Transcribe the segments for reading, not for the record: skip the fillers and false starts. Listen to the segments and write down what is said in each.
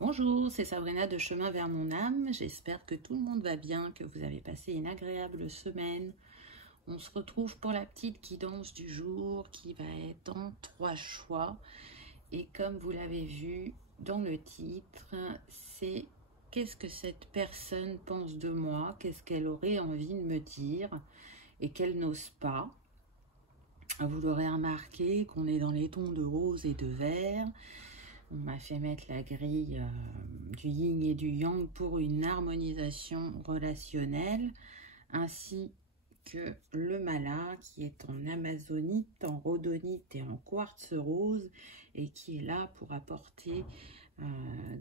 Bonjour, c'est Sabrina de Chemin vers mon âme. J'espère que tout le monde va bien, que vous avez passé une agréable semaine. On se retrouve pour la petite guidance du jour qui va être en 3 choix. Et comme vous l'avez vu dans le titre, c'est qu'est-ce que cette personne pense de moi, qu'est-ce qu'elle aurait envie de me dire et qu'elle n'ose pas. Vous l'aurez remarqué qu'on est dans les tons de rose et de vert. On m'a fait mettre la grille du yin et du yang pour une harmonisation relationnelle, ainsi que le mala qui est en amazonite, en rhodonite et en quartz rose et qui est là pour apporter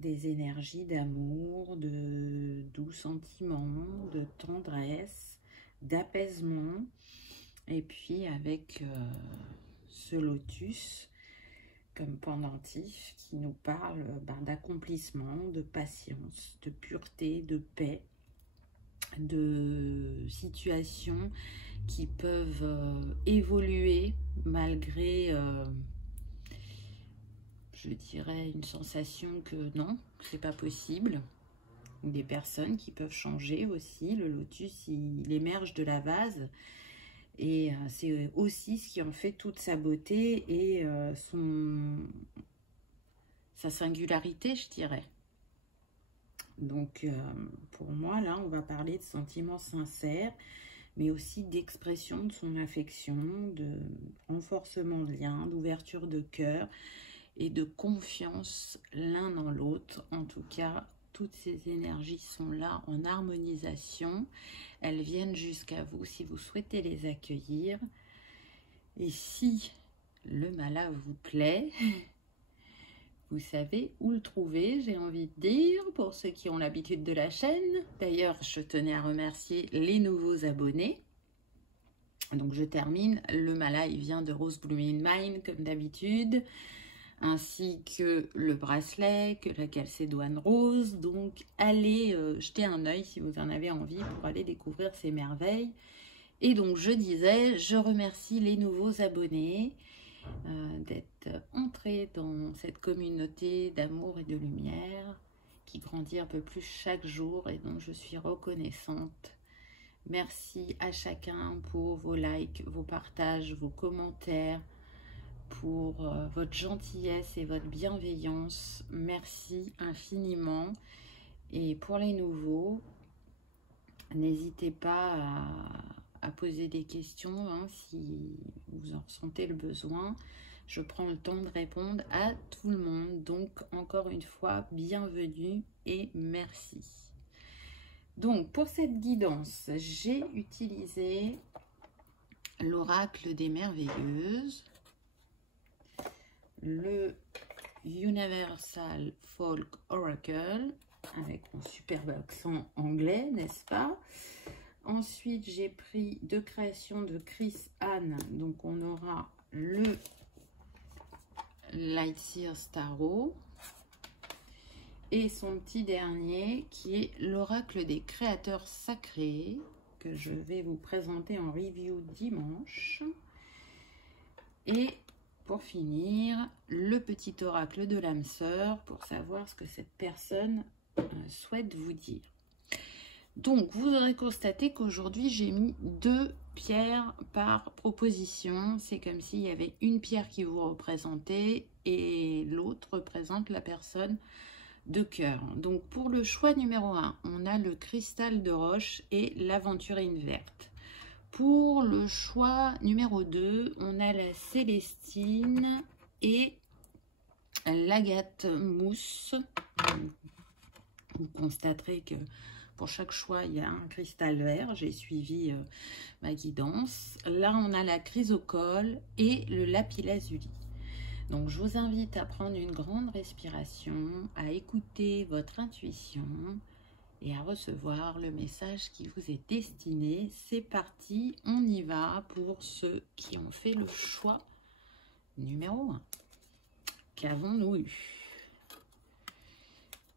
des énergies d'amour, de doux sentiments, de tendresse, d'apaisement. Et puis avec ce lotus comme pendentif qui nous parle d'accomplissement, de patience, de pureté, de paix, de situations qui peuvent évoluer malgré, je dirais, une sensation que non, c'est pas possible. Des personnes qui peuvent changer aussi. Le lotus, il émerge de la vase. Et c'est aussi ce qui en fait toute sa beauté et sa singularité, je dirais. Donc, pour moi, là, on va parler de sentiments sincères, mais aussi d'expression de son affection, de renforcement de liens, d'ouverture de cœur et de confiance l'un dans l'autre. En tout cas, toutes ces énergies sont là en harmonisation. Elles viennent jusqu'à vous si vous souhaitez les accueillir. Et si le mala vous plaît, vous savez où le trouver, j'ai envie de dire, pour ceux qui ont l'habitude de la chaîne. D'ailleurs, je tenais à remercier les nouveaux abonnés. Donc, je termine. Le mala, il vient de Rose Blooming Mind, comme d'habitude, ainsi que le bracelet, que la calcédoine rose. Donc, allez jeter un œil si vous en avez envie pour aller découvrir ces merveilles. Et donc, je disais, je remercie les nouveaux abonnés d'être entrés dans cette communauté d'amour et de lumière qui grandit un peu plus chaque jour et dont je suis reconnaissante. Merci à chacun pour vos likes, vos partages, vos commentaires, pour votre gentillesse et votre bienveillance. Merci infiniment. Et pour les nouveaux, n'hésitez pas à poser des questions hein, si vous en ressentez le besoin. Je prends le temps de répondre à tout le monde. Donc, encore une fois, bienvenue et merci. Donc, pour cette guidance, j'ai utilisé l'oracle des merveilleuses, le Universal Folk Oracle, avec mon superbe accent anglais, n'est-ce pas? Ensuite, j'ai pris deux créations de Chris Anne. Donc, on aura le Lightseer Starro et son petit dernier qui est l'oracle des créateurs sacrés que je vais vous présenter en review dimanche. Et pour finir, le petit oracle de l'âme sœur pour savoir ce que cette personne souhaite vous dire. Donc, vous aurez constaté qu'aujourd'hui, j'ai mis 2 pierres par proposition. C'est comme s'il y avait une pierre qui vous représentait et l'autre représente la personne de cœur. Donc, pour le choix numéro 1, on a le cristal de roche et l'aventurine verte. Pour le choix numéro 2, on a la célestine et l'agate mousse. Vous constaterez que pour chaque choix, il y a un cristal vert. J'ai suivi ma guidance. Là, on a la chrysocole et le lapis-lazuli. Donc, je vous invite à prendre une grande respiration, à écouter votre intuition et à recevoir le message qui vous est destiné. C'est parti, on y va pour ceux qui ont fait le choix numéro 1. Qu'avons-nous eu?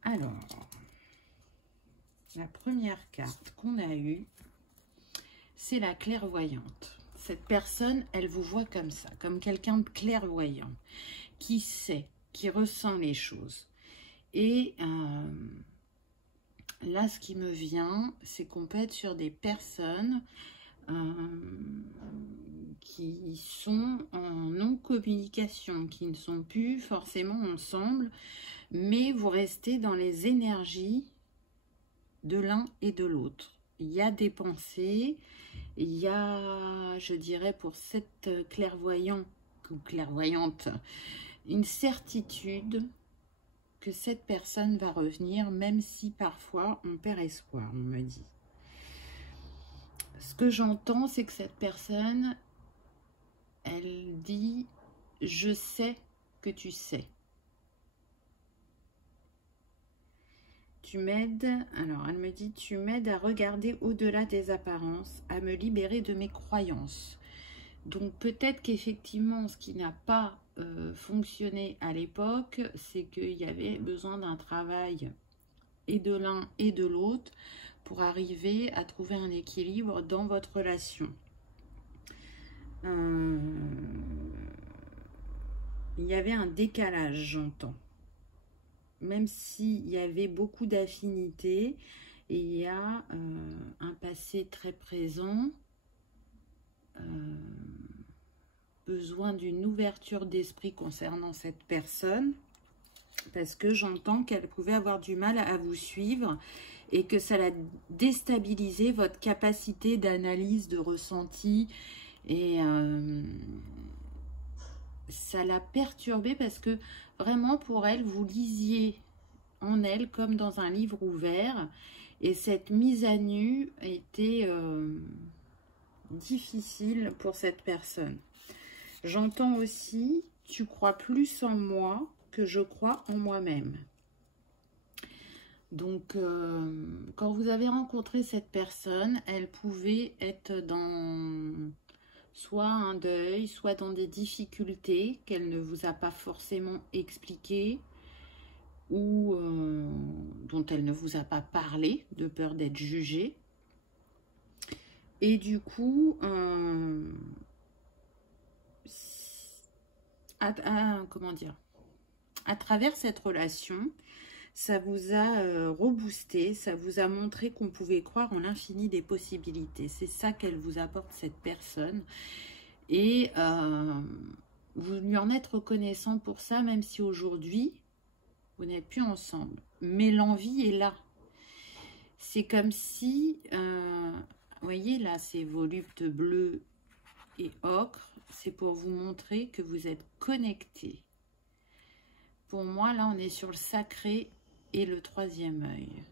Alors, la première carte qu'on a eue, c'est la clairvoyante. Cette personne, elle vous voit comme ça, comme quelqu'un de clairvoyant, qui sait, qui ressent les choses. Et là, ce qui me vient, c'est qu'on peut être sur des personnes qui sont en non-communication, qui ne sont plus forcément ensemble, mais vous restez dans les énergies de l'un et de l'autre. Il y a des pensées, il y a, je dirais, pour cette clairvoyant ou clairvoyante, une certitude que cette personne va revenir, même si parfois on perd espoir, on me dit. Ce que j'entends, c'est que cette personne, elle dit « je sais que tu sais ». Tu m'aides, alors elle me dit « tu m'aides à regarder au-delà des apparences, à me libérer de mes croyances ». Donc peut-être qu'effectivement, ce qui n'a pas fonctionné à l'époque, c'est qu'il y avait besoin d'un travail et de l'un et de l'autre pour arriver à trouver un équilibre dans votre relation. Il y avait un décalage, j'entends. Même s'il y avait beaucoup d'affinités, il y a un passé très présent, besoin d'une ouverture d'esprit concernant cette personne, parce que j'entends qu'elle pouvait avoir du mal à vous suivre et que ça l'a déstabilisé votre capacité d'analyse, de ressenti, et ça l'a perturbé parce que vraiment pour elle, vous lisiez en elle comme dans un livre ouvert, et cette mise à nu était difficile pour cette personne. J'entends aussi, tu crois plus en moi que je crois en moi-même. Donc, quand vous avez rencontré cette personne, elle pouvait être dans soit un deuil, soit dans des difficultés qu'elle ne vous a pas forcément expliquées ou dont elle ne vous a pas parlé, de peur d'être jugée. Et du coup, comment dire, à travers cette relation, ça vous a reboosté, ça vous a montré qu'on pouvait croire en l'infini des possibilités. C'est ça qu'elle vous apporte, cette personne. Et vous lui en êtes reconnaissant pour ça, même si aujourd'hui, vous n'êtes plus ensemble. Mais l'envie est là. C'est comme si, vous voyez là, ces voluptes bleus et ocre, c'est pour vous montrer que vous êtes connectés. Pour moi, là, on est sur le sacré et le troisième œil.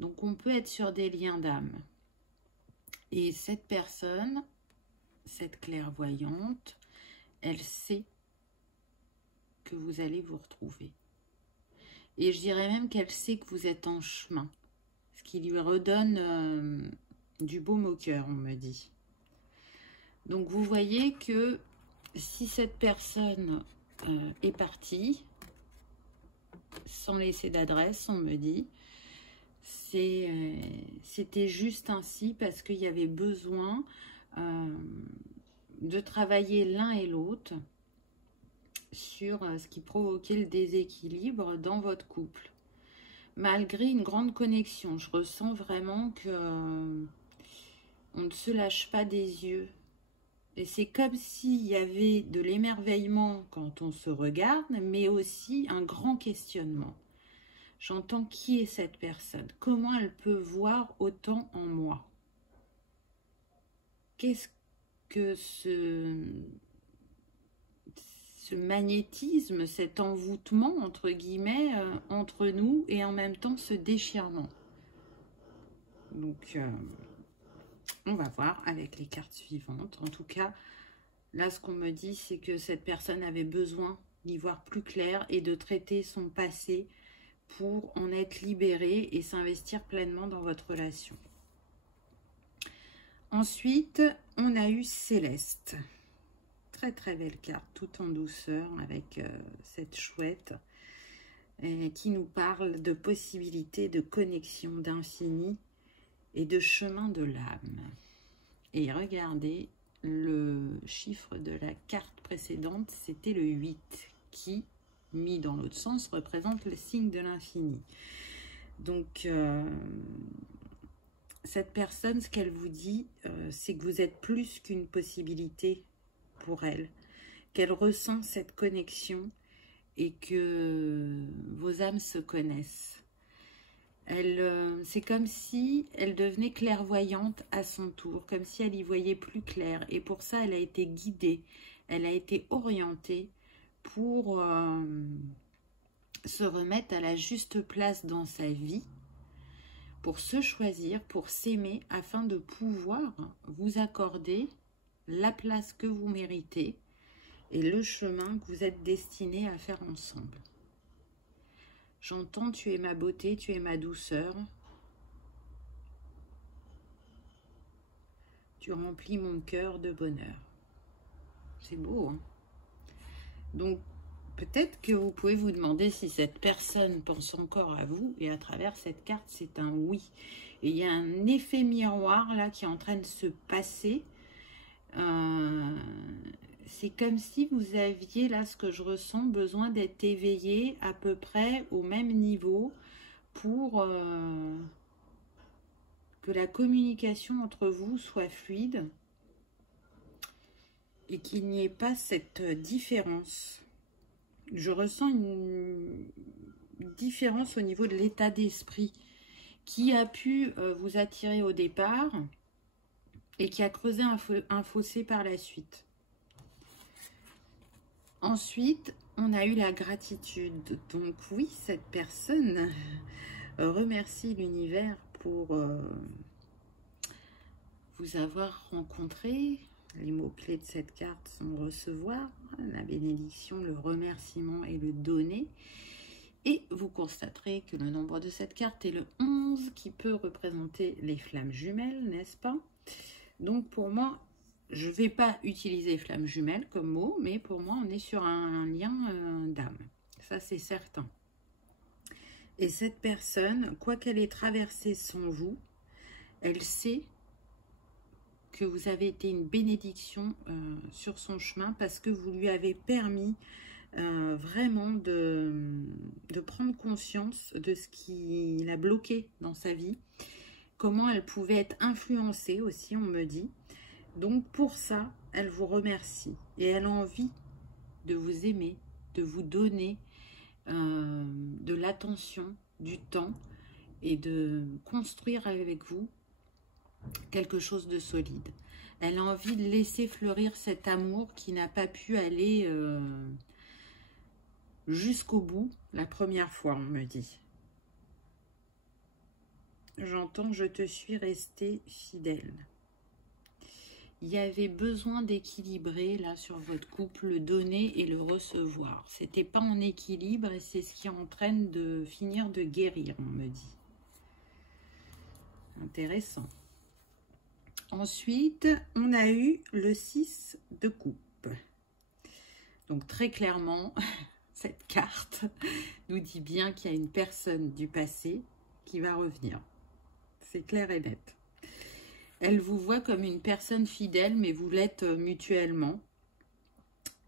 Donc, on peut être sur des liens d'âme. Et cette personne, cette clairvoyante, elle sait que vous allez vous retrouver. Et je dirais même qu'elle sait que vous êtes en chemin. Ce qui lui redonne du baume au cœur, on me dit. Donc, vous voyez que si cette personne est partie, sans laisser d'adresse, on me dit, c'était juste ainsi parce qu'il y avait besoin de travailler l'un et l'autre sur ce qui provoquait le déséquilibre dans votre couple. Malgré une grande connexion, je ressens vraiment que on ne se lâche pas des yeux. Et c'est comme s'il y avait de l'émerveillement quand on se regarde, mais aussi un grand questionnement. J'entends qui est cette personne? Comment elle peut voir autant en moi? Qu'est-ce que ce magnétisme, cet envoûtement, entre guillemets, entre nous et en même temps ce déchirement? Donc, on va voir avec les cartes suivantes. En tout cas, là, ce qu'on me dit, c'est que cette personne avait besoin d'y voir plus clair et de traiter son passé pour en être libérée et s'investir pleinement dans votre relation. Ensuite, on a eu Céleste. Très très belle carte, tout en douceur avec cette chouette qui nous parle de possibilités de connexion, d'infini et de chemin de l'âme. Et regardez, le chiffre de la carte précédente, c'était le 8, qui mis dans l'autre sens, représente le signe de l'infini. Donc, cette personne, ce qu'elle vous dit, c'est que vous êtes plus qu'une possibilité pour elle, qu'elle ressent cette connexion et que vos âmes se connaissent. C'est comme si elle devenait clairvoyante à son tour, comme si elle y voyait plus clair. Et pour ça, elle a été guidée, elle a été orientée pour se remettre à la juste place dans sa vie, pour se choisir, pour s'aimer, afin de pouvoir vous accorder la place que vous méritez et le chemin que vous êtes destinés à faire ensemble. J'entends, tu es ma beauté, tu es ma douceur. Tu remplis mon cœur de bonheur. C'est beau, hein? Donc, peut-être que vous pouvez vous demander si cette personne pense encore à vous. Et à travers cette carte, c'est un oui. Et il y a un effet miroir, là, qui est en train de se passer. C'est comme si vous aviez, là, ce que je ressens, besoin d'être éveillé à peu près au même niveau pour que la communication entre vous soit fluide et qu'il n'y ait pas cette différence. Je ressens une différence au niveau de l'état d'esprit qui a pu vous attirer au départ et qui a creusé un fossé par la suite. Ensuite, on a eu la gratitude. Donc oui, cette personne remercie l'univers pour vous avoir rencontré. Les mots-clés de cette carte sont recevoir, la bénédiction, le remerciement et le donner. Et vous constaterez que le nombre de cette carte est le 11 qui peut représenter les flammes jumelles, n'est-ce pas? Donc pour moi, je ne vais pas utiliser flammes jumelles comme mot, mais pour moi, on est sur un lien d'âme. Ça, c'est certain. Et cette personne, quoi qu'elle ait traversé sans vous, elle sait que vous avez été une bénédiction sur son chemin parce que vous lui avez permis vraiment de prendre conscience de ce qui l'a bloqué dans sa vie, comment elle pouvait être influencée aussi, on me dit. Donc pour ça, elle vous remercie et elle a envie de vous aimer, de vous donner de l'attention, du temps et de construire avec vous quelque chose de solide. Elle a envie de laisser fleurir cet amour qui n'a pas pu aller jusqu'au bout la première fois, on me dit. J'entends, je te suis resté fidèle. Il y avait besoin d'équilibrer là sur votre couple, le donner et le recevoir. C'était pas en équilibre et c'est ce qui est en train de finir de guérir, on me dit. Intéressant. Ensuite, on a eu le 6 de coupe. Donc très clairement, cette carte nous dit bien qu'il y a une personne du passé qui va revenir. C'est clair et net. Elle vous voit comme une personne fidèle, mais vous l'êtes mutuellement.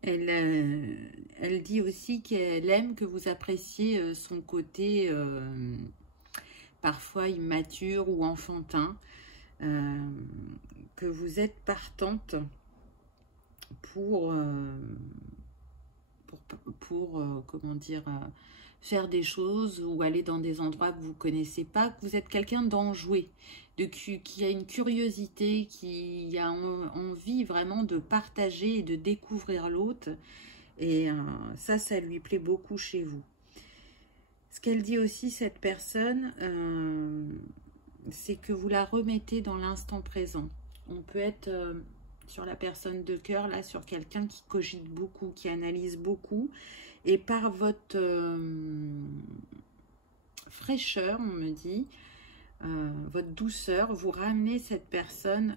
Elle dit aussi qu'elle aime que vous appréciez son côté parfois immature ou enfantin, que vous êtes partante pour comment dire, faire des choses ou aller dans des endroits que vous ne connaissez pas, que vous êtes quelqu'un d'enjoué, qui a une curiosité, qui a envie vraiment de partager et de découvrir l'autre. Et ça lui plaît beaucoup chez vous. Ce qu'elle dit aussi, cette personne, c'est que vous la remettez dans l'instant présent. On peut être sur la personne de cœur, là, sur quelqu'un qui cogite beaucoup, qui analyse beaucoup. Et par votre fraîcheur, on me dit, votre douceur, vous ramenez cette personne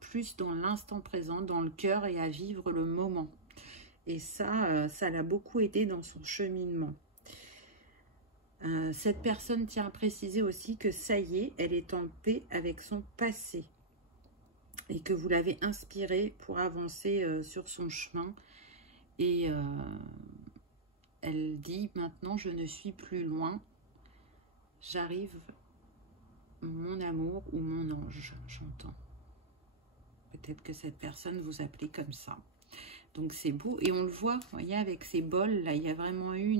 plus dans l'instant présent, dans le cœur et à vivre le moment. Et ça, ça l'a beaucoup aidé dans son cheminement. Cette personne tient à préciser aussi que ça y est, elle est en paix avec son passé et que vous l'avez inspirée pour avancer sur son chemin et elle dit maintenant je ne suis plus loin, j'arrive, mon amour ou mon ange, j'entends. Peut-être que cette personne vous appelait comme ça. Donc c'est beau et on le voit, vous voyez, avec ces bols là, il y a vraiment eu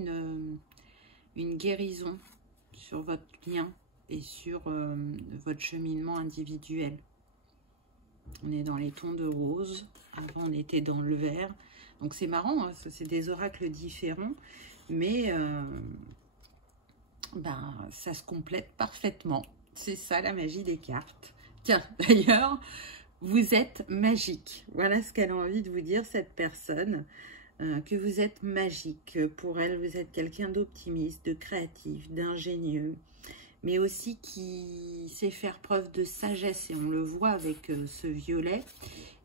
une guérison sur votre lien et sur votre cheminement individuel. On est dans les tons de rose, avant on était dans le vert. Donc c'est marrant, hein, c'est des oracles différents, mais ça se complète parfaitement. C'est ça la magie des cartes. Tiens, d'ailleurs, vous êtes magique. Voilà ce qu'elle a envie de vous dire, cette personne, que vous êtes magique. Pour elle, vous êtes quelqu'un d'optimiste, de créatif, d'ingénieux, mais aussi qui sait faire preuve de sagesse. Et on le voit avec ce violet.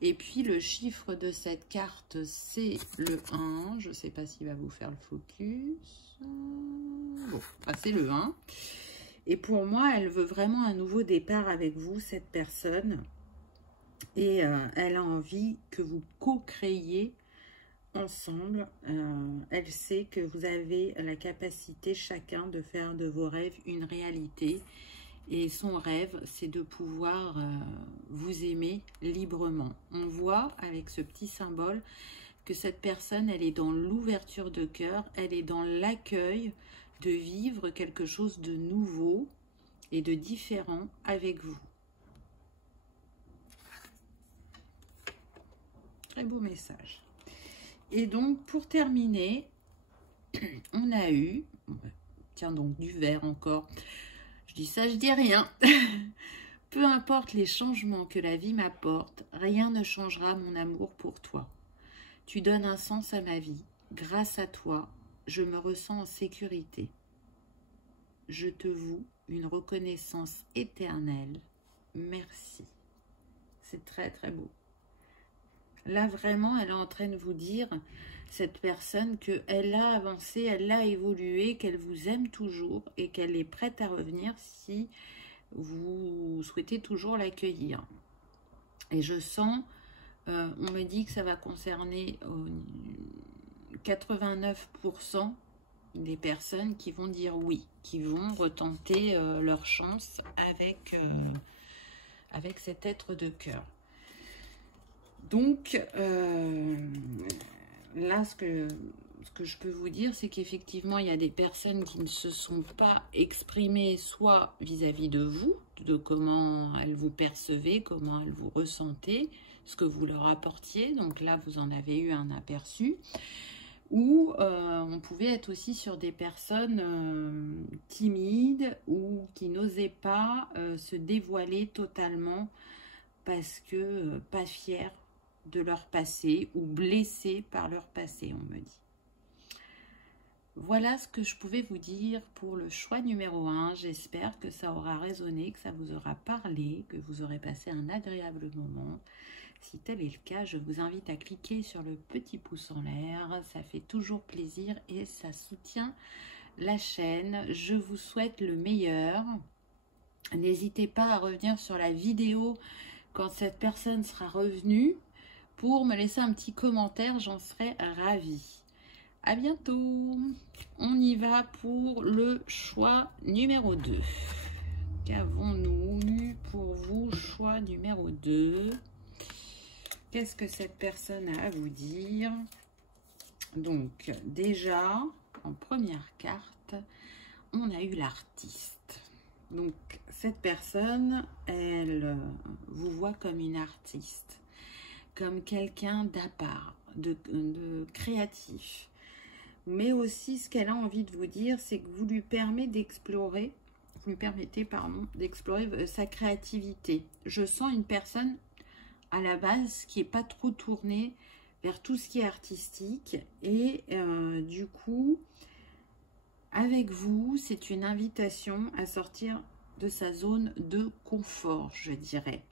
Et puis, le chiffre de cette carte, c'est le 1. Je ne sais pas s'il va vous faire le focus. Bon, c'est le 1. Et pour moi, elle veut vraiment un nouveau départ avec vous, cette personne. Et elle a envie que vous co-créiez ensemble. Elle sait que vous avez la capacité chacun de faire de vos rêves une réalité. Et son rêve, c'est de pouvoir vous aimer librement. On voit avec ce petit symbole que cette personne, elle est dans l'ouverture de cœur, elle est dans l'accueil de vivre quelque chose de nouveau et de différent avec vous. Très beau message. Et donc, pour terminer, on a eu, tiens donc, du vert encore. Je dis ça, je dis rien. Peu importe les changements que la vie m'apporte, rien ne changera mon amour pour toi. Tu donnes un sens à ma vie. Grâce à toi, je me ressens en sécurité. Je te voue une reconnaissance éternelle. Merci. C'est très, très beau. Là, vraiment, elle est en train de vous dire, cette personne, qu'elle a avancé, elle a évolué, qu'elle vous aime toujours et qu'elle est prête à revenir si vous souhaitez toujours l'accueillir. Et je sens, on me dit que ça va concerner 89% des personnes qui vont dire oui, qui vont retenter leur chance avec cet être de cœur. Donc, là, ce que je peux vous dire, c'est qu'effectivement, il y a des personnes qui ne se sont pas exprimées, soit vis-à-vis de vous, de comment elles vous percevaient, comment elles vous ressentaient, ce que vous leur apportiez. Donc là, vous en avez eu un aperçu. Ou on pouvait être aussi sur des personnes timides ou qui n'osaient pas se dévoiler totalement parce que pas fiers de leur passé ou blessés par leur passé, on me dit. Voilà ce que je pouvais vous dire pour le choix numéro 1. J'espère que ça aura résonné, que ça vous aura parlé, que vous aurez passé un agréable moment. Si tel est le cas, je vous invite à cliquer sur le petit pouce en l'air. Ça fait toujours plaisir et ça soutient la chaîne. Je vous souhaite le meilleur. N'hésitez pas à revenir sur la vidéo quand cette personne sera revenue pour me laisser un petit commentaire, j'en serais ravie. À bientôt. On y va pour le choix numéro 2. Qu'avons-nous eu pour vous, choix numéro 2? Qu'est-ce que cette personne a à vous dire? Donc, déjà, en première carte, on a eu l'artiste. Donc, cette personne, elle vous voit comme une artiste, comme quelqu'un d'à part, de créatif. Mais aussi, ce qu'elle a envie de vous dire, c'est que vous lui permettez d'explorer, d'explorer sa créativité. Je sens une personne, à la base, qui n'est pas trop tournée vers tout ce qui est artistique. Et du coup, avec vous, c'est une invitation à sortir de sa zone de confort, je dirais.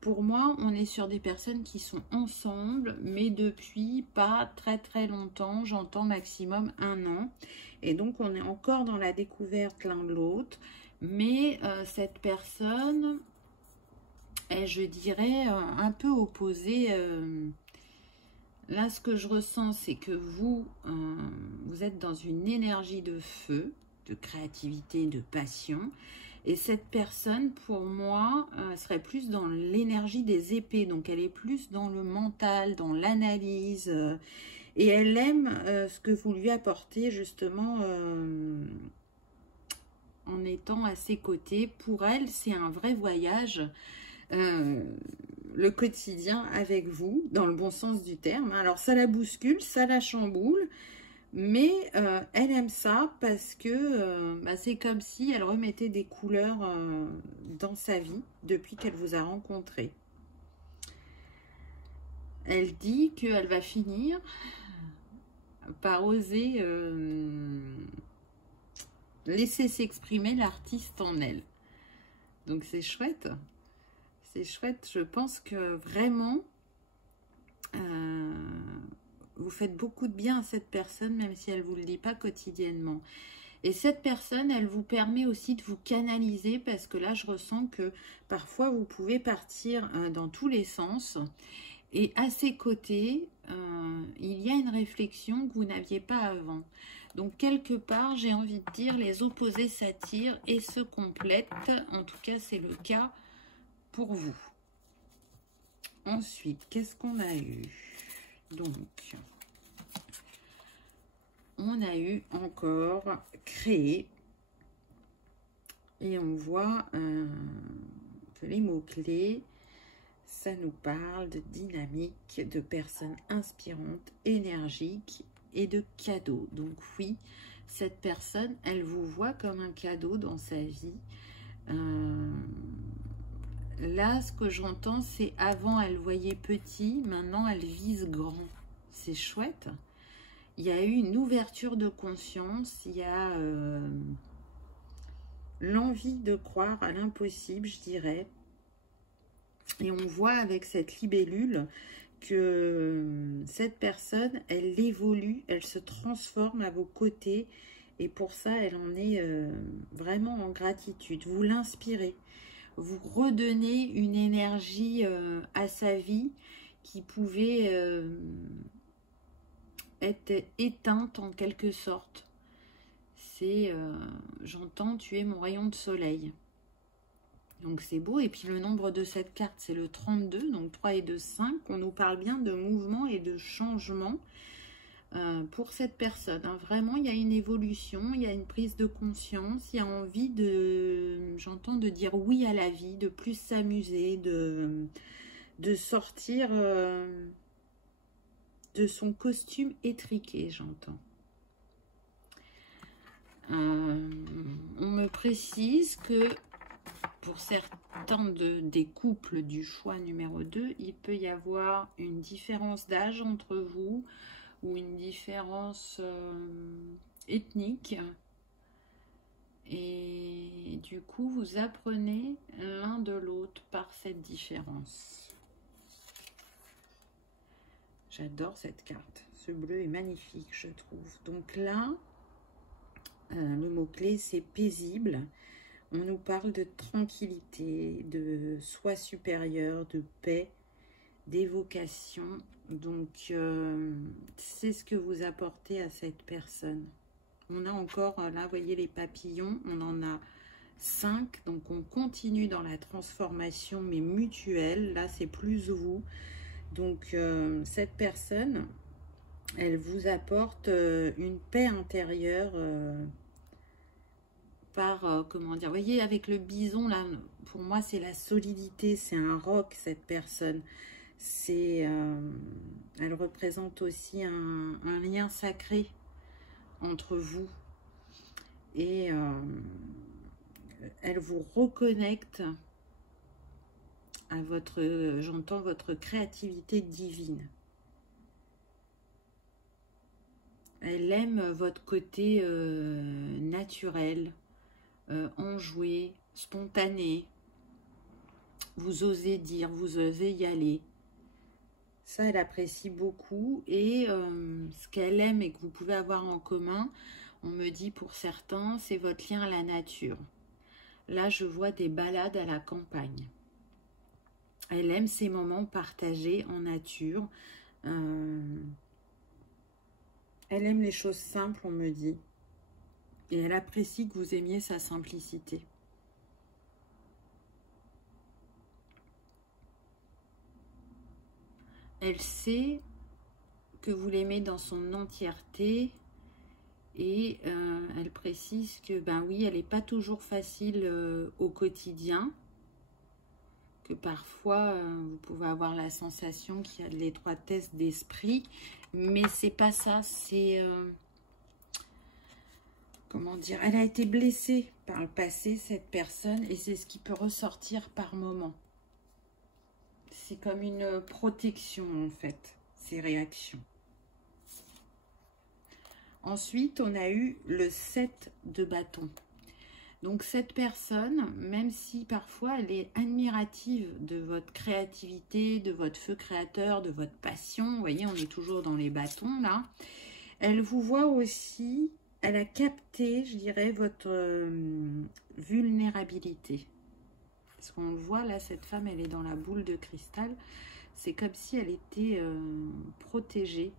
Pour moi, on est sur des personnes qui sont ensemble, mais depuis pas très très longtemps, j'entends maximum 1 an. Et donc, on est encore dans la découverte l'un de l'autre. Mais cette personne est, je dirais, un peu opposée Là, ce que je ressens, c'est que vous, vous êtes dans une énergie de feu, de créativité, de passion. Et cette personne, pour moi, serait plus dans l'énergie des épées. Donc, elle est plus dans le mental, dans l'analyse. Et elle aime ce que vous lui apportez, justement, en étant à ses côtés. Pour elle, c'est un vrai voyage. Le quotidien avec vous, dans le bon sens du terme. Alors, ça la bouscule, ça la chamboule, mais elle aime ça parce que bah, c'est comme si elle remettait des couleurs dans sa vie depuis qu'elle vous a rencontré. Elle dit qu'elle va finir par oser laisser s'exprimer l'artiste en elle. Donc, c'est chouette. C'est chouette. Je pense que vraiment, vous faites beaucoup de bien à cette personne, même si elle ne vous le dit pas quotidiennement. Et cette personne, elle vous permet aussi de vous canaliser, parce que là, je ressens que parfois, vous pouvez partir dans tous les sens. Et à ses côtés, il y a une réflexion que vous n'aviez pas avant. Donc, quelque part, j'ai envie de dire, les opposés s'attirent et se complètent. En tout cas, c'est le cas pour vous. Ensuite, qu'est-ce qu'on a eu? Donc, on a eu encore créer. Et on voit que les mots-clés, ça nous parle de dynamique, de personnes inspirantes, énergiques et de cadeaux. Donc oui, cette personne, elle vous voit comme un cadeau dans sa vie. Là, ce que j'entends, c'est avant, elle voyait petit, maintenant, elle vise grand. C'est chouette. Il y a eu une ouverture de conscience, il y a l'envie de croire à l'impossible, je dirais. Et on voit avec cette libellule que cette personne, elle évolue, elle se transforme à vos côtés. Et pour ça, elle en est vraiment en gratitude. Vous l'inspirez. Vous redonnez une énergie à sa vie qui pouvait être éteinte en quelque sorte. C'est, j'entends, tu es mon rayon de soleil. Donc c'est beau. Et puis le nombre de cette carte, c'est le 32, donc 3 et 2, 5. On nous parle bien de mouvement et de changement pour cette personne. Hein. Vraiment, il y a une évolution, il y a une prise de conscience, il y a envie de, j'entends, de dire oui à la vie, de plus s'amuser, de sortir de son costume étriqué, j'entends. On me précise que pour certains des couples du choix numéro 2, il peut y avoir une différence d'âge entre vous ou une différence ethnique. Et du coup, vous apprenez l'un de l'autre par cette différence. J'adore cette carte. Ce bleu est magnifique, je trouve. Donc là, le mot-clé, c'est paisible. On nous parle de tranquillité, de soi supérieur, de paix, d'évocation. Donc, c'est ce que vous apportez à cette personne. On a encore, là, vous voyez les papillons, on en a 5. Donc, on continue dans la transformation, mais mutuelle. Là, c'est plus vous. Donc, cette personne, elle vous apporte une paix intérieure par, comment dire, vous voyez, avec le bison, là, pour moi, c'est la solidité, c'est un roc, cette personne. C'est, elle représente aussi un lien sacré entre vous. Et elle vous reconnecte à votre, j'entends, votre créativité divine. Elle aime votre côté naturel, enjoué, spontané. Vous osez dire, vous osez y aller. Ça, elle apprécie beaucoup. Et ce qu'elle aime et que vous pouvez avoir en commun, on me dit pour certains, c'est votre lien à la nature. Là, je vois des balades à la campagne. Elle aime ces moments partagés en nature, Elle aime les choses simples, on me dit. Et elle apprécie que vous aimiez sa simplicité. Elle sait que vous l'aimez dans son entièreté. Et elle précise que, ben oui, elle n'est pas toujours facile au quotidien. Que parfois, vous pouvez avoir la sensation qu'il y a de l'étroitesse d'esprit. Mais c'est pas ça, c'est... comment dire, elle a été blessée par le passé, cette personne, et c'est ce qui peut ressortir par moment. C'est comme une protection, en fait, ces réactions. Ensuite, on a eu le 7 de bâton. Donc, cette personne, même si parfois elle est admirative de votre créativité, de votre feu créateur, de votre passion, vous voyez, on est toujours dans les bâtons, là. Elle vous voit aussi, elle a capté, je dirais, votre vulnérabilité. Parce qu'on le voit, là, cette femme, elle est dans la boule de cristal. C'est comme si elle était protégée.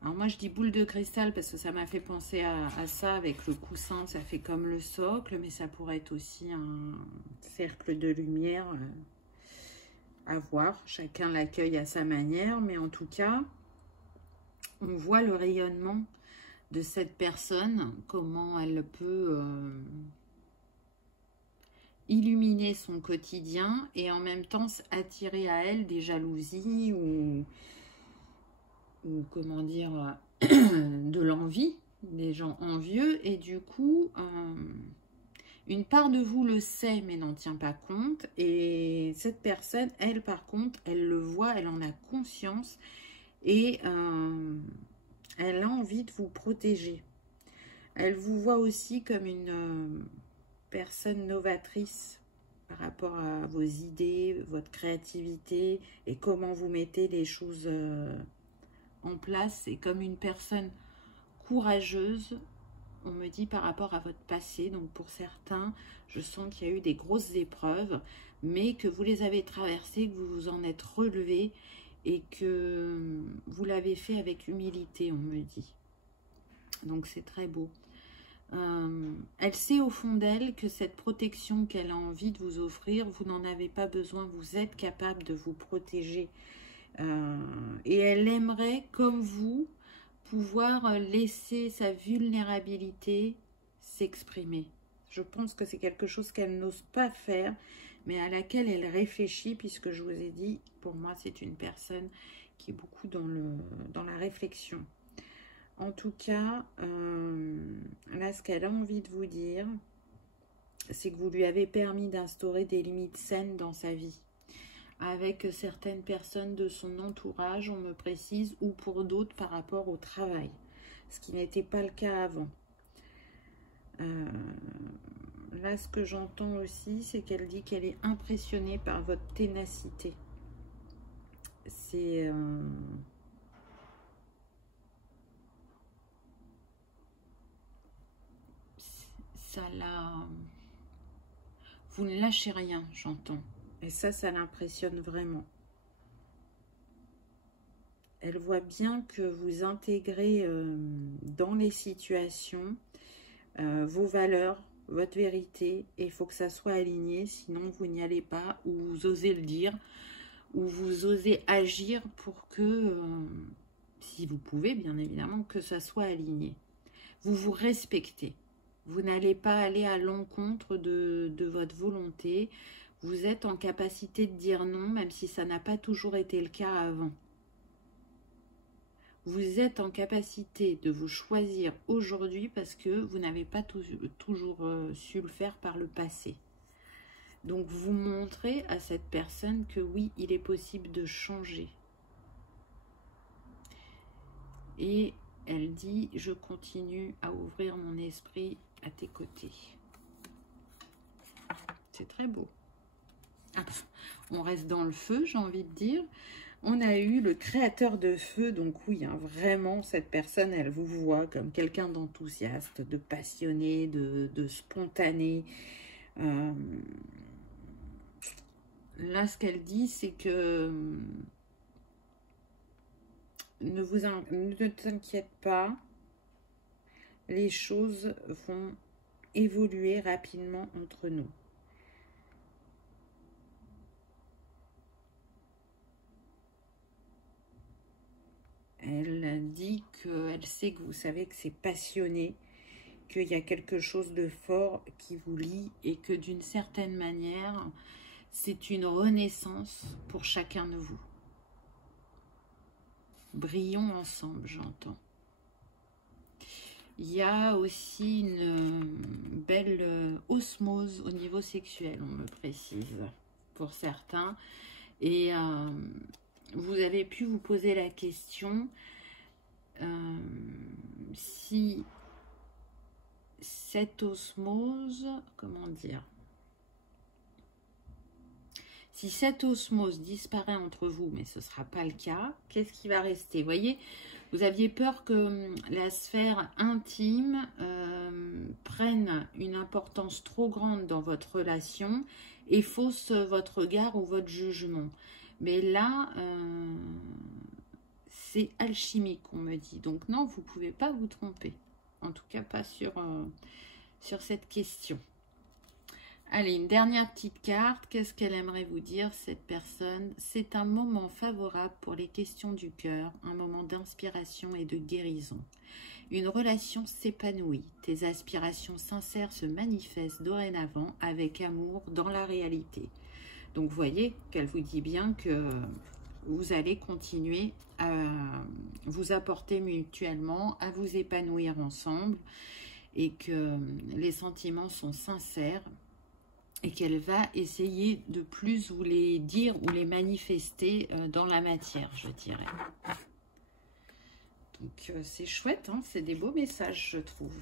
Alors moi, je dis boule de cristal parce que ça m'a fait penser à ça avec le coussin. Ça fait comme le socle, mais ça pourrait être aussi un cercle de lumière à voir. Chacun l'accueille à sa manière, mais en tout cas, on voit le rayonnement de cette personne, comment elle peut illuminer son quotidien et en même temps attirer à elle des jalousies ou comment dire, de l'envie, des gens envieux. Et du coup, une part de vous le sait mais n'en tient pas compte. Et cette personne, elle, par contre, elle le voit, elle en a conscience et elle a envie de vous protéger. Elle vous voit aussi comme une personne novatrice par rapport à vos idées, votre créativité et comment vous mettez les choses en place. C'est comme une personne courageuse, on me dit, par rapport à votre passé. Donc pour certains, je sens qu'il y a eu des grosses épreuves, mais que vous les avez traversées, que vous vous en êtes relevé et que vous l'avez fait avec humilité, on me dit. Donc c'est très beau. Elle sait au fond d'elle que cette protection qu'elle a envie de vous offrir, vous n'en avez pas besoin, vous êtes capable de vous protéger. Et elle aimerait, comme vous, pouvoir laisser sa vulnérabilité s'exprimer. Je pense que c'est quelque chose qu'elle n'ose pas faire, mais à laquelle elle réfléchit, puisque je vous ai dit, pour moi, c'est une personne qui est beaucoup dans la réflexion. En tout cas, là, ce qu'elle a envie de vous dire, c'est que vous lui avez permis d'instaurer des limites saines dans sa vie. Avec certaines personnes de son entourage, on me précise, ou pour d'autres par rapport au travail. Ce qui n'était pas le cas avant. Là, ce que j'entends aussi, c'est qu'elle dit qu'elle est impressionnée par votre ténacité. C'est... ça la... Vous ne lâchez rien, j'entends. Et ça l'impressionne vraiment. Elle voit bien que vous intégrez dans les situations vos valeurs, votre vérité, et il faut que ça soit aligné, sinon vous n'y allez pas, ou vous osez le dire, ou vous osez agir pour que, si vous pouvez bien évidemment, que ça soit aligné. Vous vous respectez. Vous n'allez pas aller à l'encontre de votre volonté. Vous êtes en capacité de dire non, même si ça n'a pas toujours été le cas avant. Vous êtes en capacité de vous choisir aujourd'hui parce que vous n'avez pas toujours su le faire par le passé. Donc vous montrez à cette personne que oui, il est possible de changer. Et elle dit, je continue à ouvrir mon esprit à tes côtés. C'est très beau. Ah, on reste dans le feu, j'ai envie de dire. On a eu le créateur de feu, donc oui, hein, vraiment, cette personne, elle vous voit comme quelqu'un d'enthousiaste, de passionné, de spontané. Là, ce qu'elle dit, c'est que ne t'inquiète pas, les choses vont évoluer rapidement entre nous. Elle dit qu'elle sait que vous savez que c'est passionné, qu'il y a quelque chose de fort qui vous lie et que d'une certaine manière, c'est une renaissance pour chacun de vous. Brillons ensemble, j'entends. Il y a aussi une belle osmose au niveau sexuel, on me précise, pour certains. Et vous avez pu vous poser la question si cette osmose, comment dire, si cette osmose disparaît entre vous, mais ce ne sera pas le cas, qu'est-ce qui va rester? Vous voyez, vous aviez peur que la sphère intime prenne une importance trop grande dans votre relation et fausse votre regard ou votre jugement. Mais là, c'est alchimique, on me dit. Donc non, vous ne pouvez pas vous tromper. En tout cas, pas sur cette question. Allez, une dernière petite carte. Qu'est-ce qu'elle aimerait vous dire, cette personne? C'est un moment favorable pour les questions du cœur, un moment d'inspiration et de guérison. Une relation s'épanouit. Tes aspirations sincères se manifestent dorénavant avec amour dans la réalité. Donc, vous voyez qu'elle vous dit bien que vous allez continuer à vous apporter mutuellement, à vous épanouir ensemble et que les sentiments sont sincères et qu'elle va essayer de plus vous les dire ou les manifester dans la matière, je dirais. Donc, c'est chouette, hein, c'est des beaux messages, je trouve.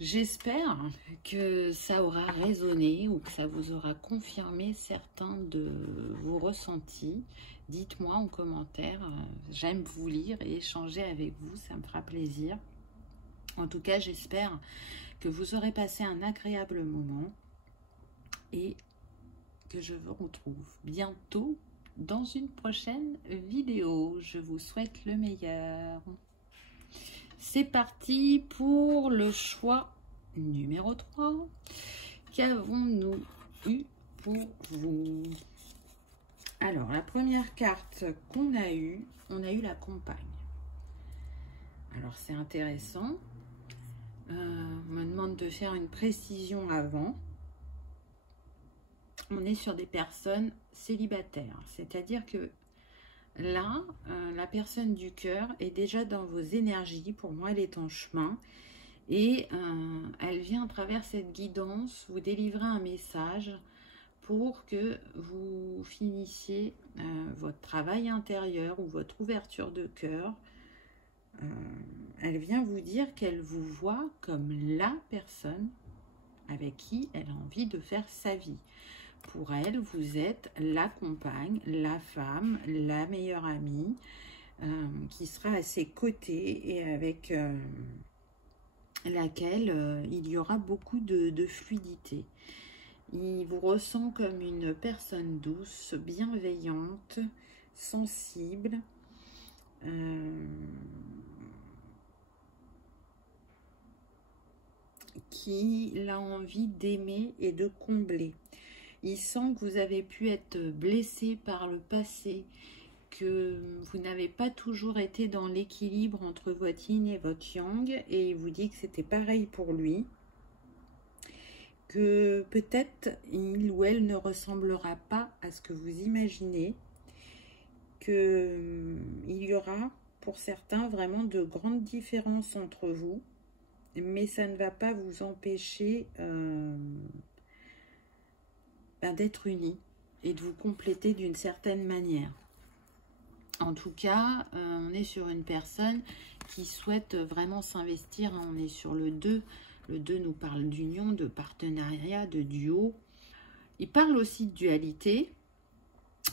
J'espère que ça aura résonné ou que ça vous aura confirmé certains de vos ressentis. Dites-moi en commentaire, j'aime vous lire et échanger avec vous, ça me fera plaisir. En tout cas, j'espère que vous aurez passé un agréable moment et que je vous retrouve bientôt dans une prochaine vidéo. Je vous souhaite le meilleur. C'est parti pour le choix numéro 3. Qu'avons-nous eu pour vous? Alors, la première carte qu'on a eue, on a eu la compagne. Alors, c'est intéressant. On me demande de faire une précision avant. On est sur des personnes célibataires. C'est-à-dire que là, la personne du cœur est déjà dans vos énergies. Pour moi, elle est en chemin. Et elle vient à travers cette guidance vous délivrer un message pour que vous finissiez votre travail intérieur ou votre ouverture de cœur. Elle vient vous dire qu'elle vous voit comme la personne avec qui elle a envie de faire sa vie. Pour elle, vous êtes la compagne, la femme, la meilleure amie qui sera à ses côtés et avec laquelle il y aura beaucoup de fluidité. Il vous ressent comme une personne douce, bienveillante, sensible, qui a envie d'aimer et de combler. Il sent que vous avez pu être blessé par le passé, que vous n'avez pas toujours été dans l'équilibre entre votre yin et votre yang, et il vous dit que c'était pareil pour lui, que peut-être il ou elle ne ressemblera pas à ce que vous imaginez, qu'il y aura pour certains vraiment de grandes différences entre vous, mais ça ne va pas vous empêcher d'être unis et de vous compléter d'une certaine manière. En tout cas, on est sur une personne qui souhaite vraiment s'investir. On est sur le 2. Le 2 nous parle d'union, de partenariat, de duo. Il parle aussi de dualité.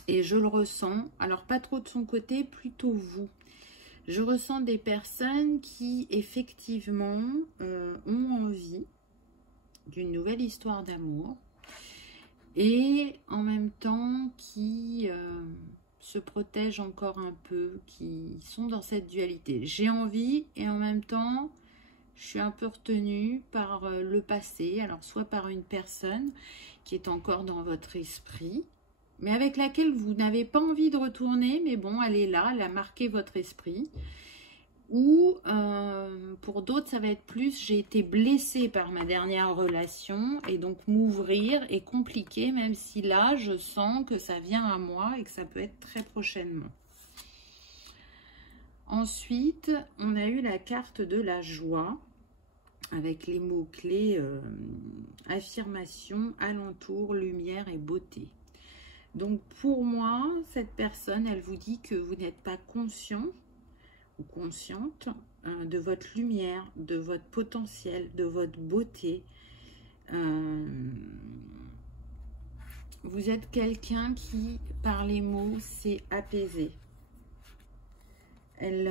Et je le ressens. Alors, pas trop de son côté, plutôt vous. Je ressens des personnes qui, effectivement, ont envie d'une nouvelle histoire d'amour. Et en même temps, qui se protègent encore un peu, qui sont dans cette dualité. J'ai envie et en même temps, je suis un peu retenue par le passé, alors soit par une personne qui est encore dans votre esprit, mais avec laquelle vous n'avez pas envie de retourner, mais bon, elle est là, elle a marqué votre esprit. Ou pour d'autres, ça va être plus, j'ai été blessée par ma dernière relation et donc m'ouvrir est compliqué, même si là, je sens que ça vient à moi et que ça peut être très prochainement. Ensuite, on a eu la carte de la joie avec les mots-clés affirmation, alentour, lumière et beauté. Donc pour moi, cette personne, elle vous dit que vous n'êtes pas conscient ou consciente de votre lumière, de votre potentiel, de votre beauté. Vous êtes quelqu'un qui, par les mots, s'est apaisé. Elle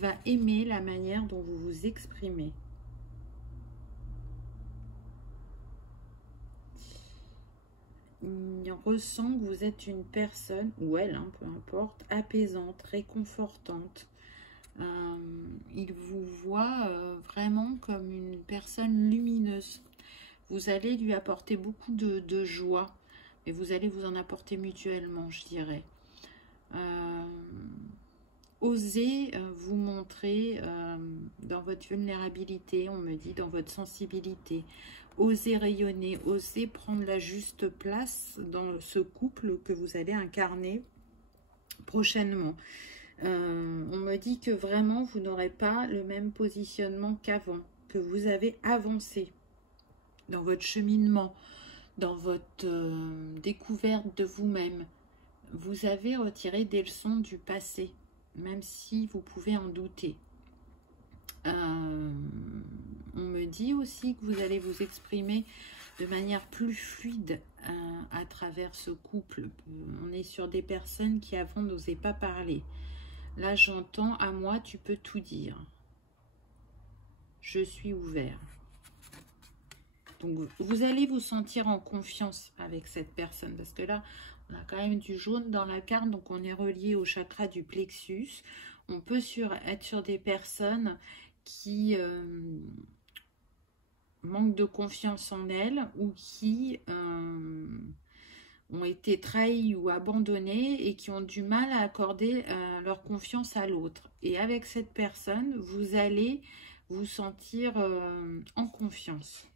va aimer la manière dont vous vous exprimez. Il ressent que vous êtes une personne, ou elle, hein, peu importe, apaisante, réconfortante. Il vous voit vraiment comme une personne lumineuse. Vous allez lui apporter beaucoup de joie, et vous allez vous en apporter mutuellement, je dirais. Osez vous montrer dans votre vulnérabilité, on me dit, dans votre sensibilité. Osez rayonner, osez prendre la juste place dans ce couple que vous allez incarner prochainement. On me dit que vraiment, vous n'aurez pas le même positionnement qu'avant, que vous avez avancé dans votre cheminement, dans votre découverte de vous-même. Vous avez retiré des leçons du passé, même si vous pouvez en douter. On me dit aussi que vous allez vous exprimer de manière plus fluide à travers ce couple. On est sur des personnes qui avant n'osaient pas parler. Là, j'entends, à moi, tu peux tout dire. Je suis ouvert. Donc, vous allez vous sentir en confiance avec cette personne. Parce que là, on a quand même du jaune dans la carte. Donc, on est relié au chakra du plexus. On peut être sur des personnes qui manquent de confiance en elles ou qui ont été trahis ou abandonnés et qui ont du mal à accorder leur confiance à l'autre. Et avec cette personne, vous allez vous sentir en confiance.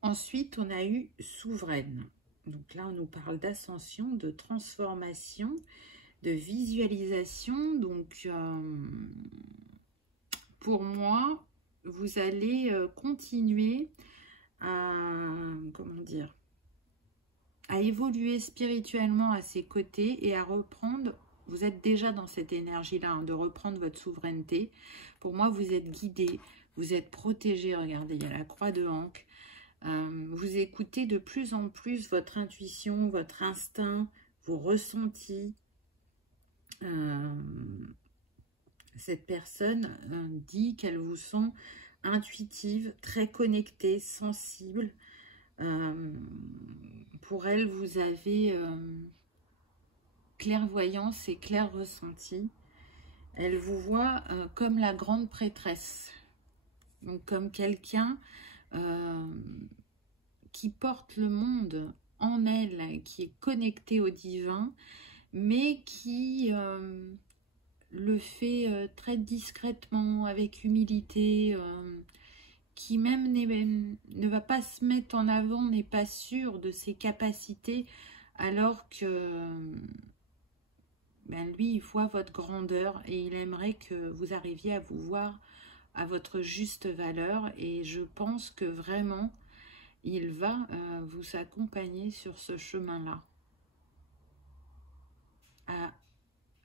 Ensuite, on a eu souveraine. Donc là, on nous parle d'ascension, de transformation, de visualisation. Donc, pour moi, vous allez continuer à, comment dire, à évoluer spirituellement à ses côtés et à reprendre, vous êtes déjà dans cette énergie-là, hein, de reprendre votre souveraineté. Pour moi, vous êtes guidé, vous êtes protégé. Regardez, il y a la croix de Ankh. Vous écoutez de plus en plus votre intuition, votre instinct, vos ressentis. Cette personne dit qu'elle vous sent intuitive, très connectée, sensible. Pour elle, vous avez clairvoyance et clair ressenti. Elle vous voit comme la grande prêtresse. Donc comme quelqu'un qui porte le monde en elle, qui est connecté au divin, mais qui le fait très discrètement, avec humilité, qui même ne va pas se mettre en avant, n'est pas sûr de ses capacités, alors que lui, il voit votre grandeur et il aimerait que vous arriviez à vous voir à votre juste valeur. Et je pense que vraiment, il va vous accompagner sur ce chemin-là, à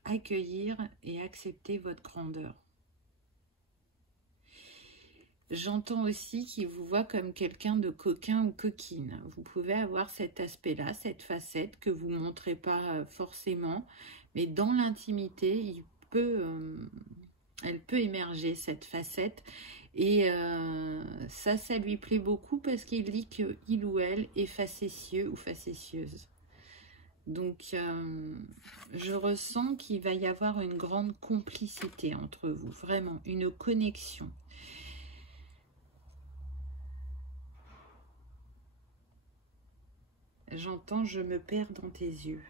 accueillir et accepter votre grandeur. J'entends aussi qu'il vous voit comme quelqu'un de coquin ou coquine. Vous pouvez avoir cet aspect-là, cette facette que vous ne montrez pas forcément, mais dans l'intimité, elle peut émerger, cette facette. Et ça lui plaît beaucoup parce qu'il dit qu'il ou elle est facétieux ou facétieuse. Donc, je ressens qu'il va y avoir une grande complicité entre vous, vraiment, une connexion. J'entends, je me perds dans tes yeux.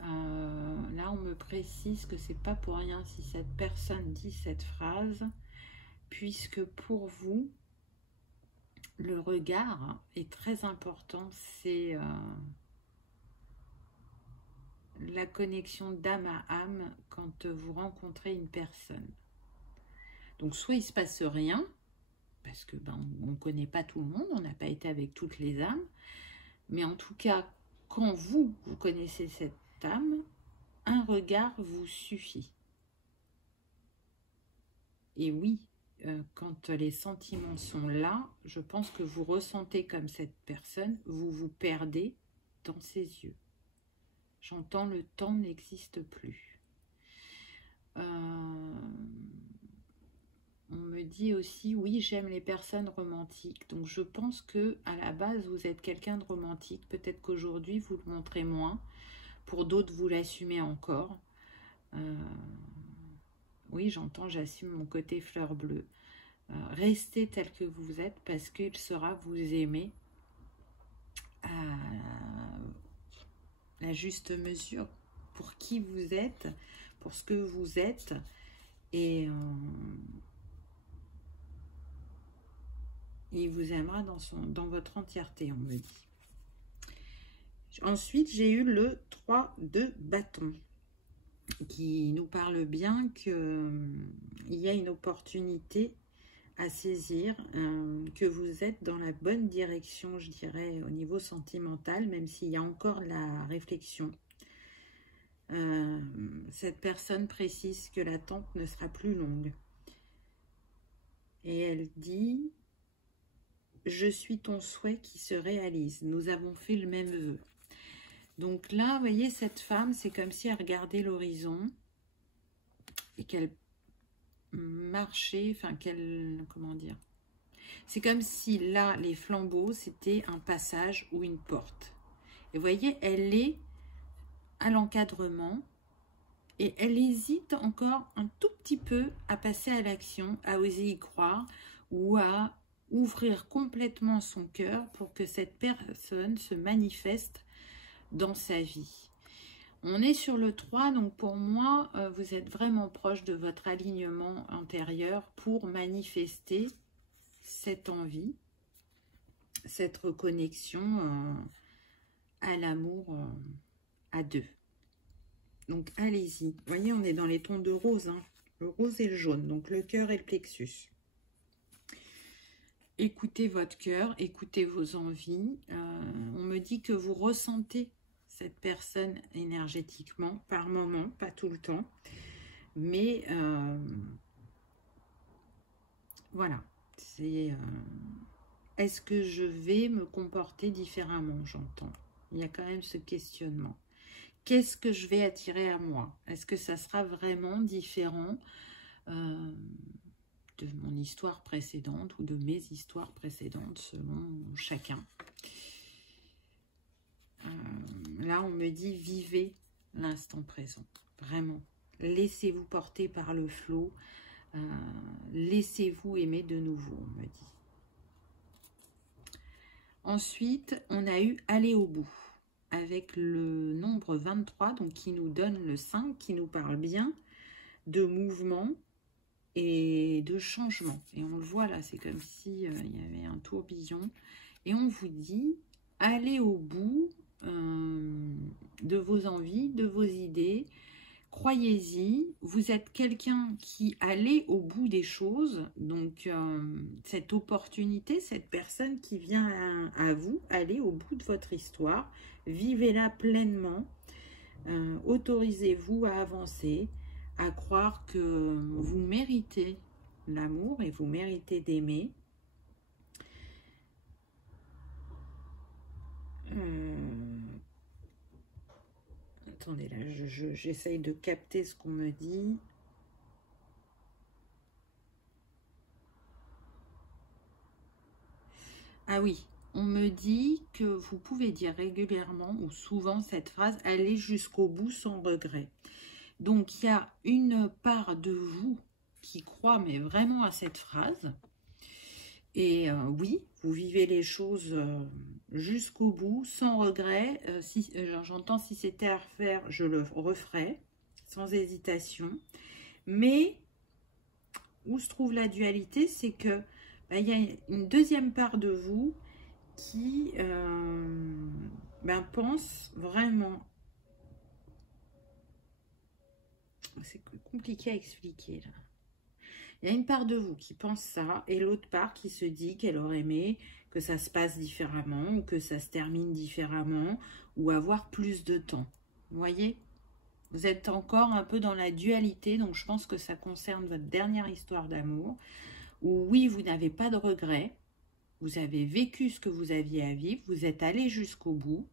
Là, on me précise que c'est pas pour rien si cette personne dit cette phrase, puisque pour vous, le regard est très important. C'est la connexion d'âme à âme quand vous rencontrez une personne. Donc, soit il se passe rien, parce que on ne connaît pas tout le monde, on n'a pas été avec toutes les âmes, mais en tout cas, quand vous connaissez cette âme, un regard vous suffit. Et oui, quand les sentiments sont là, je pense que vous ressentez comme cette personne, vous vous perdez dans ses yeux. J'entends, le temps n'existe plus. On me dit aussi, oui, j'aime les personnes romantiques. Donc, je pense que à la base, vous êtes quelqu'un de romantique. Peut-être qu'aujourd'hui, vous le montrez moins. Pour d'autres, vous l'assumez encore. Oui, j'entends, j'assume mon côté fleur bleue. Restez tel que vous êtes parce qu'il saura vous aimer à la juste mesure pour qui vous êtes, pour ce que vous êtes. Et il vous aimera dans votre entièreté, on me dit. Ensuite, j'ai eu le 3 de bâton qui nous parle bien qu'il y a une opportunité à saisir, que vous êtes dans la bonne direction, je dirais, au niveau sentimental, même s'il y a encore la réflexion. Cette personne précise que l'attente ne sera plus longue. Et elle dit... Je suis ton souhait qui se réalise. Nous avons fait le même vœu. Donc là, vous voyez, cette femme, c'est comme si elle regardait l'horizon et qu'elle marchait, enfin qu'elle, comment dire, c'est comme si là, les flambeaux, c'était un passage ou une porte. Et vous voyez, elle est à l'encadrement et elle hésite encore un tout petit peu à passer à l'action, à oser y croire ou à ouvrir complètement son cœur pour que cette personne se manifeste dans sa vie. On est sur le 3, donc pour moi, vous êtes vraiment proche de votre alignement intérieur pour manifester cette envie, cette reconnexion à l'amour à deux. Donc allez-y. Vous voyez, on est dans les tons de rose, hein, le rose et le jaune, donc le cœur et le plexus. Écoutez votre cœur, écoutez vos envies. On me dit que vous ressentez cette personne énergétiquement, par moment, pas tout le temps. Mais voilà, c'est... est-ce que je vais me comporter différemment, j'entends. Il y a quand même ce questionnement. Qu'est-ce que je vais attirer à moi? Est-ce que ça sera vraiment différent de mon histoire précédente ou de mes histoires précédentes selon chacun? Là, on me dit vivez l'instant présent. Vraiment. Laissez-vous porter par le flot. Laissez-vous aimer de nouveau, on me dit. Ensuite, on a eu aller au bout avec le nombre 23, donc qui nous donne le 5, qui nous parle bien de mouvement et de changement. Et on le voit là, c'est comme si il y avait un tourbillon. Et on vous dit, allez au bout de vos envies, de vos idées. Croyez-y, vous êtes quelqu'un qui allait au bout des choses. Donc, cette opportunité, cette personne qui vient à vous, allez au bout de votre histoire. Vivez-la pleinement. Autorisez-vous à avancer, à croire que vous méritez l'amour et vous méritez d'aimer. Attendez, là, j'essaye de capter ce qu'on me dit. Ah oui, On me dit que vous pouvez dire régulièrement ou souvent cette phrase « aller jusqu'au bout sans regret ». Donc, il y a une part de vous qui croit mais vraiment à cette phrase. Et oui, vous vivez les choses jusqu'au bout, sans regret. J'entends, si c'était à refaire, je le referais, sans hésitation. Mais où se trouve la dualité, c'est que y a une deuxième part de vous qui pense vraiment. C'est compliqué à expliquer là. Il y a une part de vous qui pense ça et l'autre part qui se dit qu'elle aurait aimé que ça se passe différemment ou que ça se termine différemment ou avoir plus de temps. Vous voyez? Vous êtes encore un peu dans la dualité, donc je pense que ça concerne votre dernière histoire d'amour où oui, vous n'avez pas de regrets, vous avez vécu ce que vous aviez à vivre, vous êtes allé jusqu'au bout.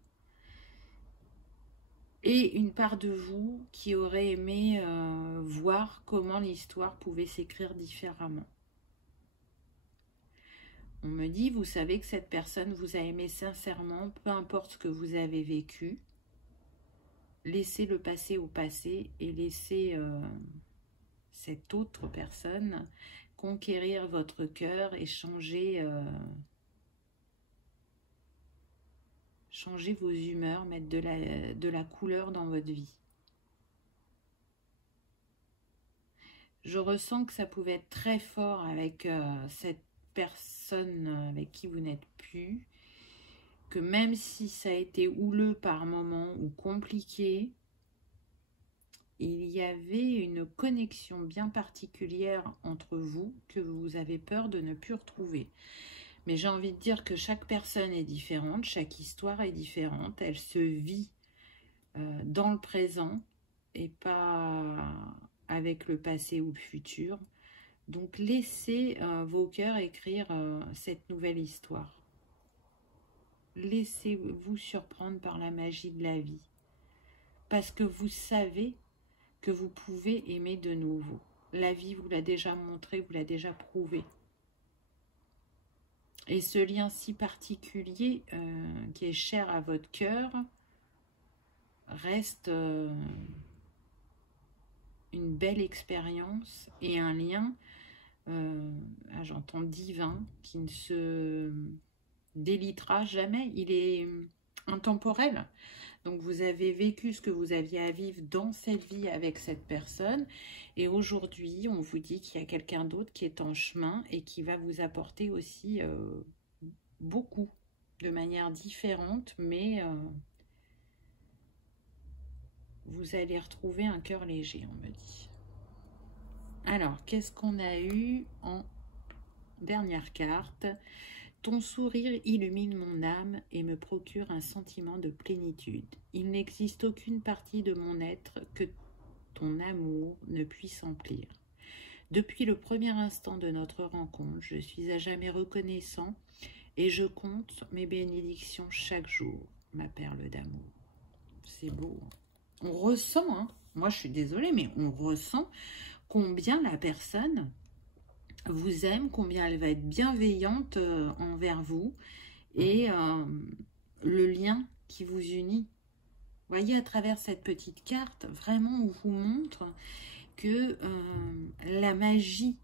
Et une part de vous qui aurait aimé voir comment l'histoire pouvait s'écrire différemment. On me dit, vous savez que cette personne vous a aimé sincèrement, peu importe ce que vous avez vécu. Laissez le passé au passé et laissez cette autre personne conquérir votre cœur et changer vos humeurs, mettre de la couleur dans votre vie. Je ressens que ça pouvait être très fort avec cette personne avec qui vous n'êtes plus, que même si ça a été houleux par moments ou compliqué, il y avait une connexion bien particulière entre vous que vous avez peur de ne plus retrouver. Mais j'ai envie de dire que chaque personne est différente, chaque histoire est différente, elle se vit dans le présent et pas avec le passé ou le futur. Donc laissez vos cœurs écrire cette nouvelle histoire. Laissez-vous surprendre par la magie de la vie. Parce que vous savez que vous pouvez aimer de nouveau. La vie vous l'a déjà montré, vous l'a déjà prouvé. Et ce lien si particulier qui est cher à votre cœur reste une belle expérience et un lien, j'entends divin, qui ne se délitera jamais. Il est intemporel. Donc vous avez vécu ce que vous aviez à vivre dans cette vie avec cette personne. Et aujourd'hui, on vous dit qu'il y a quelqu'un d'autre qui est en chemin et qui va vous apporter aussi beaucoup, de manière différente, mais vous allez retrouver un cœur léger, on me dit. Alors, qu'est-ce qu'on a eu en dernière carte? Ton sourire illumine mon âme et me procure un sentiment de plénitude. Il n'existe aucune partie de mon être que ton amour ne puisse emplir. Depuis le premier instant de notre rencontre, je suis à jamais reconnaissant et je compte mes bénédictions chaque jour, ma perle d'amour. C'est beau. On ressent, hein, moi je suis désolée, mais on ressent combien la personne vous aime, combien elle va être bienveillante envers vous et le lien qui vous unit. Vous voyez, à travers cette petite carte, vraiment on vous montre que la magie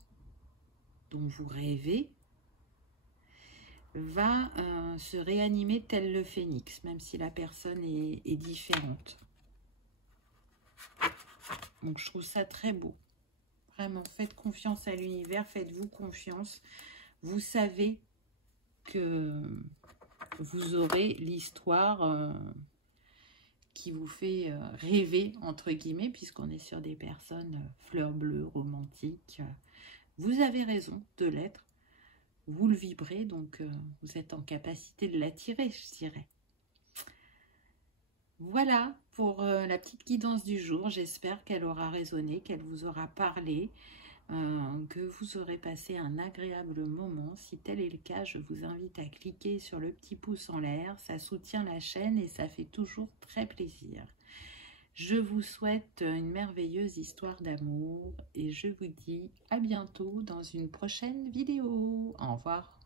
dont vous rêvez va se réanimer tel le phénix, même si la personne est différente. Donc je trouve ça très beau. Vraiment, faites confiance à l'univers, faites-vous confiance. Vous savez que vous aurez l'histoire qui vous fait rêver, entre guillemets, puisqu'on est sur des personnes fleurs bleues, romantiques. Vous avez raison de l'être. Vous le vibrez, donc vous êtes en capacité de l'attirer, je dirais. Voilà pour la petite guidance du jour. J'espère qu'elle aura résonné, qu'elle vous aura parlé, que vous aurez passé un agréable moment. Si tel est le cas, je vous invite à cliquer sur le petit pouce en l'air. Ça soutient la chaîne et ça fait toujours très plaisir. Je vous souhaite une merveilleuse histoire d'amour et je vous dis à bientôt dans une prochaine vidéo. Au revoir.